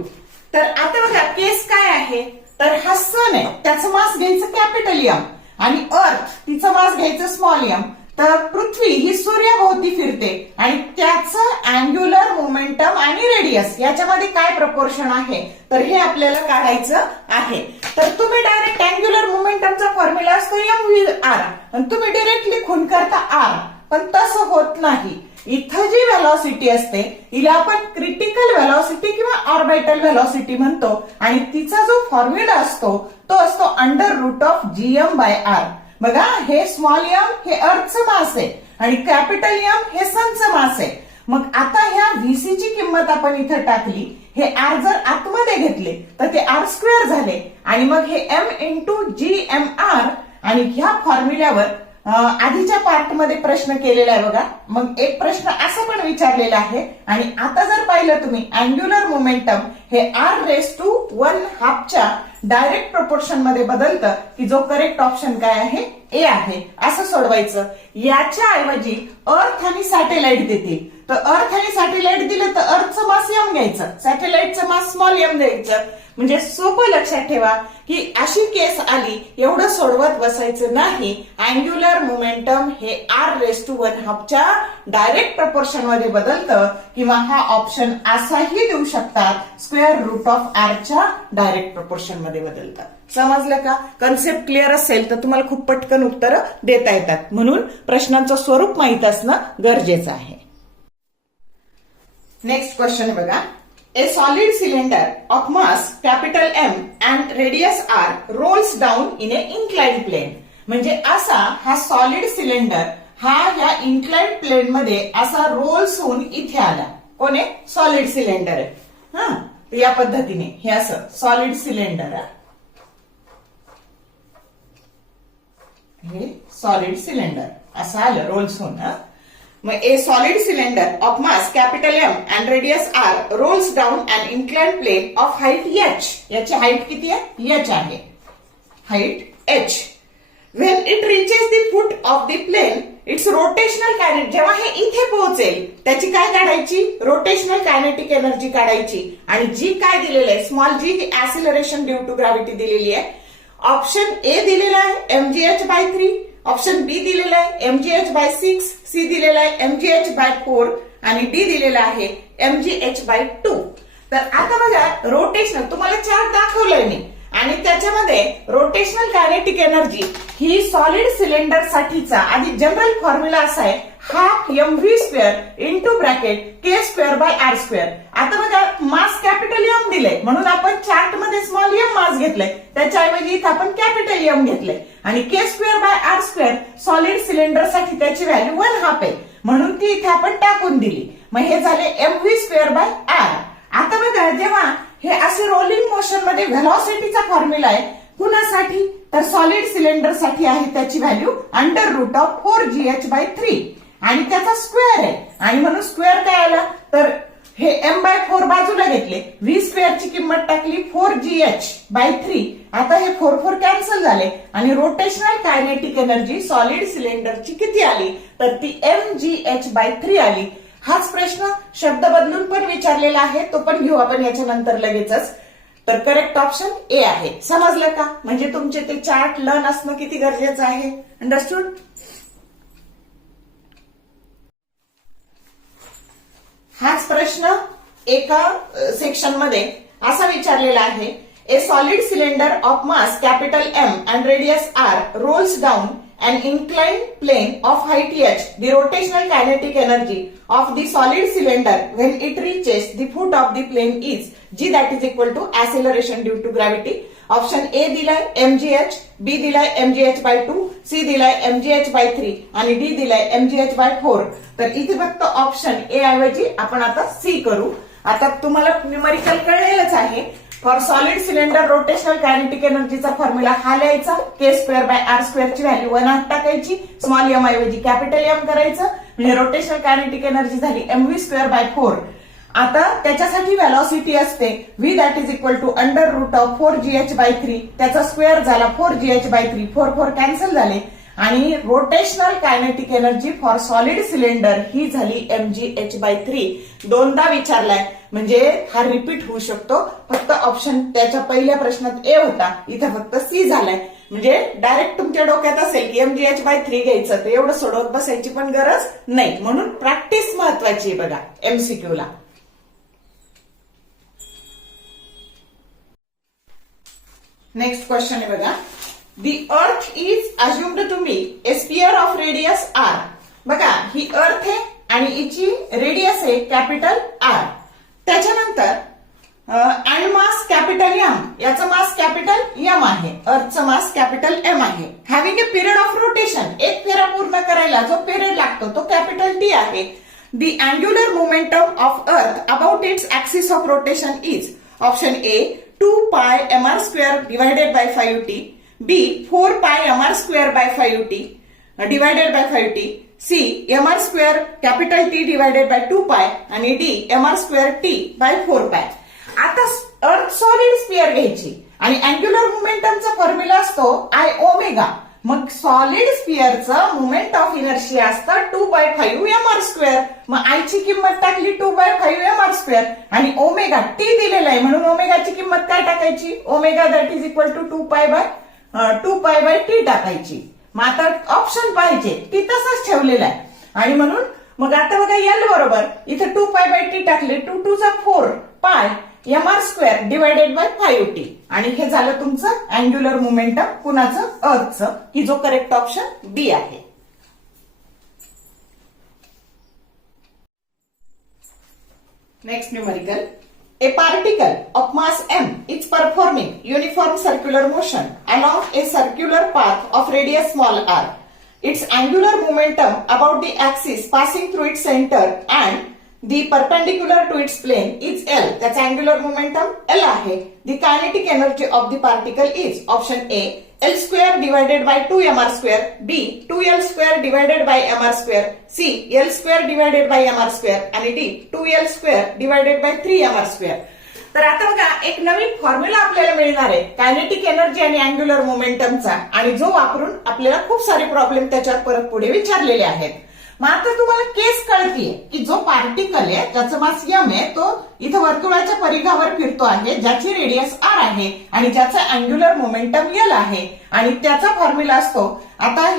तर आता बघा केस काय आहे तर हा सन आहे त्याचं मास घ्यायचं कॅपिटल M आणि अर्थ तिचं मास घ्यायचं स्मॉल m. तर पृथ्वी ही सूर्याभोवती फिरते आणि त्याचं अँग्युलर मोमेंटम आणि रेडियस याच्यामध्ये काय प्रपोर्शन आहे तर हे आपल्याला काढायचं आहे. तर तुम्ही डायरेक्ट अँग्युलर मोमेंटमचा फॉर्म्युला असतो mv/r आणि तुम्ही डायरेक्टली खून करता r, पण तसं होत नाही. इथं जी व्हेलॉसिटी असते हिला आपण क्रिटिकल व्हेलॉसिटी किंवा ऑर्बिटल व्हेलॉसिटी म्हणतो आणि तिचा जो फॉर्म्युला असतो तो असतो √gm/r. बघा हे स्मॉल m हे अर्थचं मास आहे आणि कॅपिटल M हे सनचं मास आहे. मग आता ह्या VC ची किंमत आपण इथं टाकली, हे r जर आतमध्ये घेतले तर ते r² झाले आणि मग हे m×gmr आणि ह्या फॉर्म्युल्यावर आधीच्या पार्ट मध्ये प्रश्न केलेला आहे बघा. मग एक प्रश्न असा पण विचारलेला आहे आणि आता जर पाहिलं तुम्ही अँग्युलर मोमेंटम हे r⁻² च्या डायरेक्ट प्रोपोर्शन मध्ये बदलतं की जो करेक्ट ऑप्शन काय आहे ए आहे. असं सोडवायचं. याच्या ऐवजी अर्थ आणि सॅटेलाइट देतील तर अर्थ आणि सॅटेलाइट दिलं तर अर्थचं मास m घ्यायचं, सॅटेलाइटचं मास स्मॉल m द्यायचं. म्हणजे सोपं लक्षात ठेवा की अशी केस आली एवढं सोडवत बसायचं नाही. अँग्युलर मोमेंटम हे r⁻² च्या डायरेक्ट प्रपोर्शन मध्ये बदलतं किंवा हा ऑप्शन असाही देऊ शकतात √r च्या डायरेक्ट प्रपोर्शन मध्ये बदलतात. समजलं का? कन्सेप्ट क्लिअर असेल तर तुम्हाला खूप पटकन उत्तरं देता येतात. म्हणून प्रश्नांचं स्वरूप माहित असणं गरजेचं आहे. नेक्स्ट क्वेश्चन बघा. A solid cylinder of mass capital M and radius r rolls down in a inclined plane. म्हणजे असा हा सॉलिड सिलेंडर हा या इन्क्लाइंड प्लेन मध्ये असा रोल्स होऊन इथे आला. कोण आहे? सॉलिड सिलेंडर आहे. हा, या पद्धतीने हे असं सॉलिड सिलेंडर आहे. हे सॉलिड सिलेंडर असं आलं रोल्स होऊन. मग a solid cylinder of mass capital M and radius r rolls down an inclined plane of height h. याची हाईट किती आहे? h आहे. Height h. When it reaches the foot of the plane its rotational kinetic. जेव्हा हे इथे पोहोचेल त्याची काय काढायची? रोटेशनल कायनेटिक एनर्जी काढायची. आणि जी काय दिलेली आहे small G he acceleration due to gravity दिलेली आहे. ऑप्शन ए दिलेला आहे mgh/3, ऑप्शन बी दिलेला आहे mgh/6, सी दिलेला आहे mgh/4 आणि डी दिलेला आहे mgh/2. तर आता बघा रोटेशनल तुम्हाला चार्ट दाखवलाय मी आणि त्याच्यामध्ये रोटेशनल कायनेटिक एनर्जी ही सॉलिड सिलेंडर साठीचा आधी जनरल फॉर्म्युला असा आहे ½ आता बघा मास कॅपिटल M दिलंय म्हणून आपण चार्ट मध्ये स्मॉल m मास घेतलंय, त्याच्याऐवजी इथं आपण कॅपिटल M घेतलंय आणि k²/r² सॉलिड सिलेंडर साठी त्याची व्हॅल्यू 1/2 आहे म्हणून ती इथे आपण टाकून दिली. मग हे झाले mv²/r. आता बघा जेव्हा हे असे रोलिंग मोशन मध्ये व्हेलॉसिटीचा फॉर्म्युला आहे कुणासाठी तर सॉलिड सिलेंडर साठी आहे त्याची व्हॅल्यू √4gh/3 आणि त्याचा स्क्वेअर आहे आणि म्हणून स्क्वेअर काय आला तर हे m/4 बाजूला घेतले, व्ही स्क्वेअरची किंमत टाकली 4gh/3. आता हे 4 कॅन्सल झाले आणि रोटेशनल कायनेटिक एनर्जी सॉलिड सिलेंडरची किती आली, तर ती mgh/3 आली. हाच प्रश्न शब्द बदलून पण विचारलेला आहे, तो पण घेऊ आपण याच्या नंतर लगेचच. तर करेक्ट ऑप्शन ए आहे. समजलं का? म्हणजे तुमचे ते चार्ट लर्न असणं किती गरजेचं आहे. अंडरस्टूड? हाच प्रश्न एका सेक्शन मध्ये असा विचारलेला आहे. ए solid cylinder of mass capital M and radius R rolls down an inclined plane of height h. The rotational kinetic energy of the solid cylinder when it reaches the foot of the plane is g, that is equal to acceleration due to gravity. Option A दिलाय mgh, बी दिलाय mgh/2, C दिलाय mgh/3 आणि D दिलाय mgh/4. तर इथे फक्त option A ऐवजी आपण आता सी करू. आता तुम्हाला न्यूमेरिकल कळलेलंच आहे. For solid cylinder rotational kinetic एनर्जीचा फॉर्म्युला हा लिहायचा, k²/r² ची व्हॅल्यू 1/8 टाकायची, स्मॉल m ऐवजी कॅपिटल M करायचं, म्हणजे रोटेशनल कायनेटिक एनर्जी झाली mv²/4. आता त्याच्यासाठी व्हेलॉसिटी असते v, that is equal to √4gh/3. त्याचा स्क्वेअर झाला 4gh/3. 4 कॅन्सल झाले आणि rotational kinetic energy for solid cylinder ही झाली mgh/3. दोनदा विचारलाय म्हणजे हा रिपीट होऊ शकतो. फक्त ऑप्शन त्याच्या पहिल्या प्रश्नात ए होता, इथे फक्त सी झालाय. म्हणजे डायरेक्ट तुमच्या डोक्यात असेल की mgh/3 घ्यायचं, तर एवढं सोडवत बसायची पण गरज नाही. म्हणून प्रॅक्टिस महत्वाची आहे बघा एमसीक्यू ला. नेक्स्ट क्वेश्चन आहे बघा. The earth is assumed to be a sphere of radius r. बघा ही अर्थ आहे आणि हिची रेडियस आहे कॅपिटल R. त्याच्यानंतर अँड मास कॅपिटल M. याचं मास कॅपिटल M आहे, अर्थचं मास कॅपिटल M आहे. Having A period of rotation, एक फेरा पूर्ण करायला जो पिरियड लागतो तो कॅपिटल T आहे. The angular momentum of earth about its axis of rotation is option A 2πmr² divided by 5t, B 4πmr² by 5t divided by 5t, C mr² capital T divided by 2π आणि D mr² t by 4π. आता अर्थ solid sphere घ्यायची आणि angular मोमेंटमचा formula असतो I omega. मग solid स्फिअरचं moment of inertia असतं 2/5mr². मग आय ची किंमत टाकली 2/5mr² आणि ओमेगा टी दिलेला आहे म्हणून ओमेगाची किंमत काय टाकायची, omega that is equal to 2π/t टाकायची. मग आता ऑप्शन पाहिजे ती तसंच ठेवलेला आहे आणि म्हणून मग आता बघा एल बरोबर इथे 2π/t टाकले, 2 2 4 पाय mr² डिवायडेड बाय 5t आणि हे झालं तुमचं अँग्युलर मोमेंटम कुणाचं, अर्थचं, की जो करेक्ट ऑप्शन बी आहे. Next numerical. A particle of mass m is performing uniform circular motion along a circular path of radius small r. Its angular momentum about the axis passing through its center and the perpendicular to its plane is L. त्याचा angular momentum L आहे. The kinetic energy of the particle is option A L² divided by 2mr², B 2L² divided by mr², C L² divided by mr² आणि D 2L² divided by 3mr². तर आता बघा एक नवीन formula आपल्याला मिळणार आहे kinetic energy आणि angular मोमेंटमचा आणि जो वापरून आपल्याला खूप सारे प्रॉब्लेम त्याच्यावर परत पुढे विचारलेले आहेत. मग आता तुम्हाला केस कळतीये की जो पार्टिकल आहे ज्याचं मास m आहे तो इथं वर्तुळाच्या परिघावर फिरतो आहे, ज्याची रेडियस r आहे आणि ज्याचा अँग्युलर मोमेंटम L आहे आणि त्याचा फॉर्म्युला असतो. आता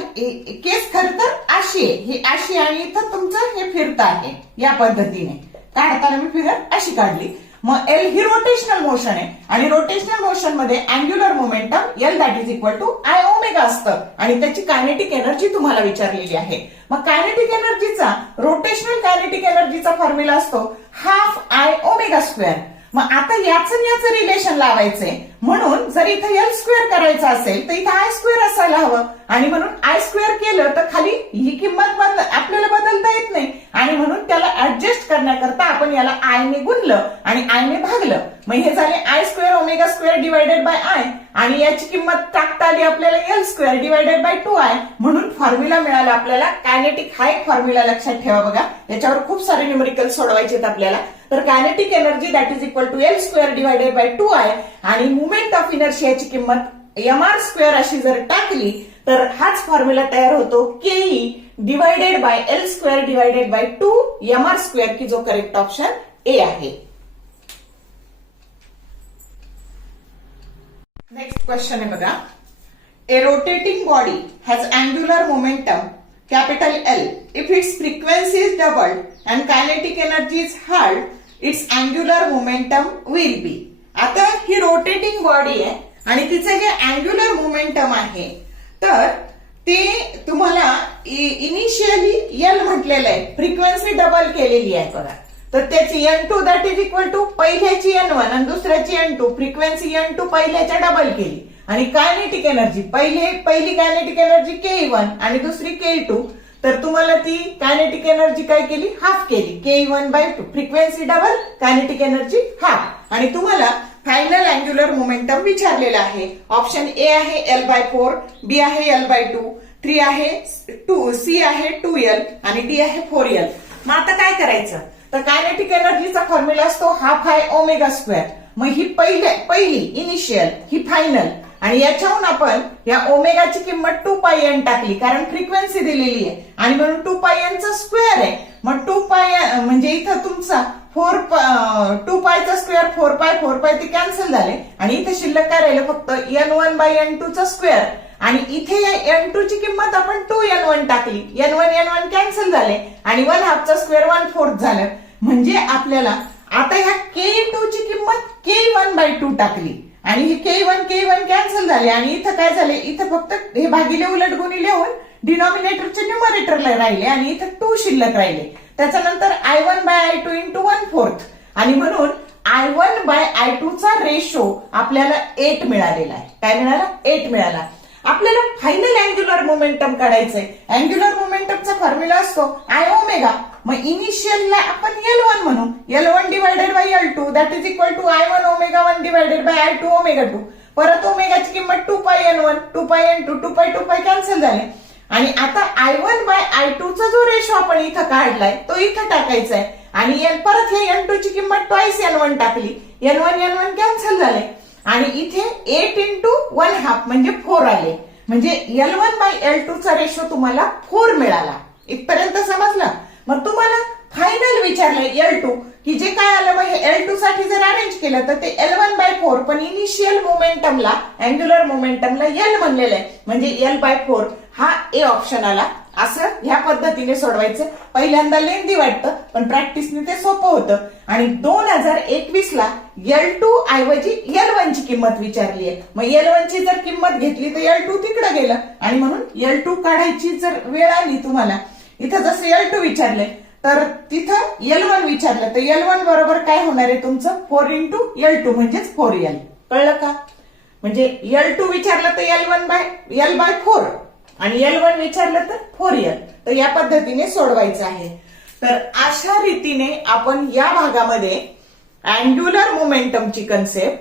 केस खरं तर अशी आहे, ही अशी आणि इथं तुमचं हे फिरत आहे या पद्धतीने. काढताना मी फिगर अशी काढली. मग एल ही रोटेशनल मोशन आहे आणि रोटेशनल मोशन मध्ये angular momentum L that is equal to I omega असतं आणि त्याची कायनेटिक एनर्जी तुम्हाला विचारलेली आहे. मग कायनेटिक एनर्जीचा रोटेशनल कायनेटिक एनर्जीचा फॉर्म्युला असतो ½ I ओमेगा². मग आता याचं रिलेशन लावायचंय म्हणून जर इथं एल स्क्वेअर करायचं असेल तर इथं आय स्क्वेअर असायला हवं आणि म्हणून आय स्क्वेअर केलं तर खाली ही किंमत आपल्याला बदलता येत नाही आणि म्हणून त्याला ऍडजस्ट करण्याकरता आपण याला आय ने गुणलं आणि आय ने भागलं. मग हे झाले I square omega square divided bye I आणि याची किंमत टाकता आली आपल्याला L square divided by 2i म्हणून फॉर्म्युला मिळाला आपल्याला कायनेटिक. हा एक फॉर्म्युला लक्षात ठेवा बघा, याच्यावर खूप सारे न्यूमेरिकल सोडवायचे आहेत आपल्याला. तर kinetic energy that is equal to L square divided by 2i आणि मुवमेंट ऑफ इनर्शियाची किंमत mr स्क्वेअर अशी जर टाकली तर हाच फॉर्म्युला तयार होतो केई divided by L square divided bye 2mr square की जो करेक्ट ऑप्शन ए आहे. नेक्स्ट क्वेश्चन आहे बघा. A rotating body has angular momentum capital L. If its frequency is doubled and kinetic energy is halved, its angular momentum will be. आता ही rotating body आहे आणि तिचं जे अँग्युलर मोमेंटम आहे तर ते तुम्हाला इनिशियली एल म्हटलेलं आहे, फ्रिक्वेन्सी डबल केलेली आहे बघा. तर त्याची N2 that is equal to पहिल्याची N1 आणि दुसऱ्याची N2, फ्रिक्वेन्सी N2 पहिल्याच्या डबल केली आणि कायनेटिक एनर्जी पहिली कायनेटिक एनर्जी K1 आणि दुसरी K2. तर तुम्हाला ती कायनेटिक एनर्जी काय केली, हाफ केली, K1/2, frequency double, kinetic energy half आणि तुम्हाला फायनल अँग्युलर मोमेंटम विचारलेला आहे. ऑप्शन ए आहे L/4, बी आहे L/2, 3 आहे 2, सी आहे 2L आणि डी आहे 4L. मग आता काय करायचं, तर कायनेटिक एनर्जीचा फॉर्म्युला असतो हाफ आय ओमेगा स्क्वेअर. मग ही पहिली इनिशियल, ही फायनल आणि याच्याहून आपण या ओमेगाची किंमत 2πn टाकली कारण फ्रिक्वेन्सी दिलेली आहे आणि म्हणून 2πn चा स्क्वेअर आहे. मग 2π म्हणजे इथं तुमचा 2π चा स्क्वेअर 4π ते कॅन्सल झाले आणि इथे शिल्लक काय राहिलं फक्त N1/N2 चा स्क्वेअर आणि इथे या N2 ची किंमत आपण 2N1 टाकली, N1 कॅन्सल झाले आणि 1/2 चा स्क्वेअर 1/4 झालं. म्हणजे आपल्याला आता ह्या K2 ची किंमत K1/2 टाकली आणि हे K1 कॅन्सल झाले आणि इथं काय झाले, इथं फक्त हे भागिले उलट गुणी लिहून डिनॉमिनेटरचे न्यूमरेटरला राहिले आणि इथं 2 शिल्लक राहिले. त्याच्यानंतर I1/I2 इंटू 1/4 आणि म्हणून I1/I2 चा रेशो आपल्याला 8 मिळालेला आहे. काय मिळाला, 8 मिळाला. आपल्याला फायनल अँग्युलर मोमेंटम काढायचंय. अँग्युलर मोमेंटमचा फॉर्म्युला असतो आय ओमेगा. मग इनिशियलला आपण L1 म्हणू, L1 divided by L2 that is equal to I1 omega 1 divided by I2 omega 2. परत ओमेगाची किंमत 2πN1, 2πN2, 2π कॅन्सल झाले आणि आता I1/I2 चा जो रेशो आपण इथं काढलाय तो इथं टाकायचा आहे आणि परत हे N2 ची किंमत ट्वाइस N1 टाकली, N1 कॅन्सल झाले आणि इथे 8 इंटू 1/2 म्हणजे 4 आले. म्हणजे L1/L2 चा रेशो तुम्हाला 4 मिळाला. इथपर्यंत समजलं. मग तुम्हाला फायनल विचारलंय L2 की जे काय आलं, मग हे L2 साठी जर अरेंज केलं तर ते L1/4 पण इनिशियल मोमेंटमला अँग्युलर मोमेंटमला L म्हणलेलं आहे म्हणजे L/4 हा ए ऑप्शन आला. असं ह्या पद्धतीने सोडवायचं. पहिल्यांदा लेंदी वाटतं पण प्रॅक्टिसने ते सोपं होतं आणि 2021 ला L2 ऐवजी L1 ची किंमत विचारली आहे. मग L1 ची जर किंमत घेतली तर L2 तिकडे गेलं आणि म्हणून L2 काढायची जर वेळ आली तुम्हाला, इथं जसं L2 विचारलंय तर तिथं L1 विचारलं तर L1 बरोबर काय होणार आहे तुमचं 4 इंटू L2 म्हणजेच 4L. कळलं का? म्हणजे L2 विचारलं तर L/4 आणि L1 विचारलं तर 4L. तर या पद्धतीने सोडवायचं आहे. तर अशा रीतीने आपण या भागामध्ये अँग्युलर मोमेंटमची कन्सेप्ट,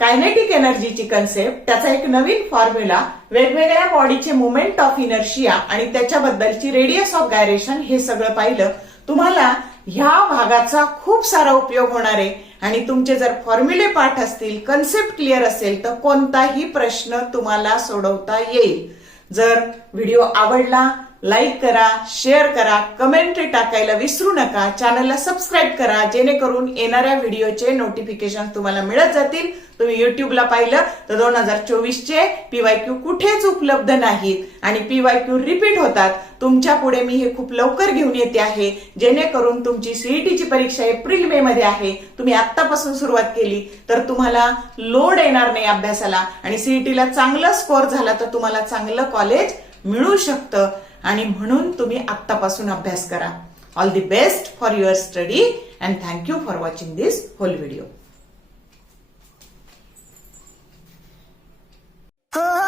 कायनेटिक एनर्जीची कन्सेप्ट, त्याचा एक नवीन फॉर्म्युला, वेगवेगळ्या बॉडीचे मोमेंट ऑफ इनर्शिया आणि त्याच्याबद्दलची रेडियस ऑफ गायरेशन हे सगळं पाहिलं. तुम्हाला ह्या भागाचा खूप सारा उपयोग होणार आहे आणि तुमचे जर फॉर्म्युले पाठ असतील, कन्सेप्ट क्लिअर असेल तर कोणताही प्रश्न तुम्हाला सोडवता येईल. जर व्हिडिओ आवडला लाईक करा, शेअर करा, कमेंट्री टाकायला विसरू नका. चॅनलला सबस्क्राईब करा जेणेकरून येणाऱ्या व्हिडिओचे नोटिफिकेशन तुम्हाला मिळत जातील. तुम्ही युट्यूबला पाहिलं तर 2024चे PYQ कुठेच उपलब्ध नाहीत आणि PYQ रिपीट होतात. तुमच्या पुढे मी हे खूप लवकर घेऊन येते आहे जेणेकरून तुमची सीईटीची परीक्षा एप्रिल मे मध्ये आहे. तुम्ही आत्तापासून सुरुवात केली तर तुम्हाला लोड येणार नाही अभ्यासाला आणि सीईटीला चांगला स्कोअर झाला तर तुम्हाला चांगलं कॉलेज मिळू शकतं आणि म्हणून तुम्ही आत्तापासून अभ्यास करा. All the best for your study and thank you for watching this whole video. हा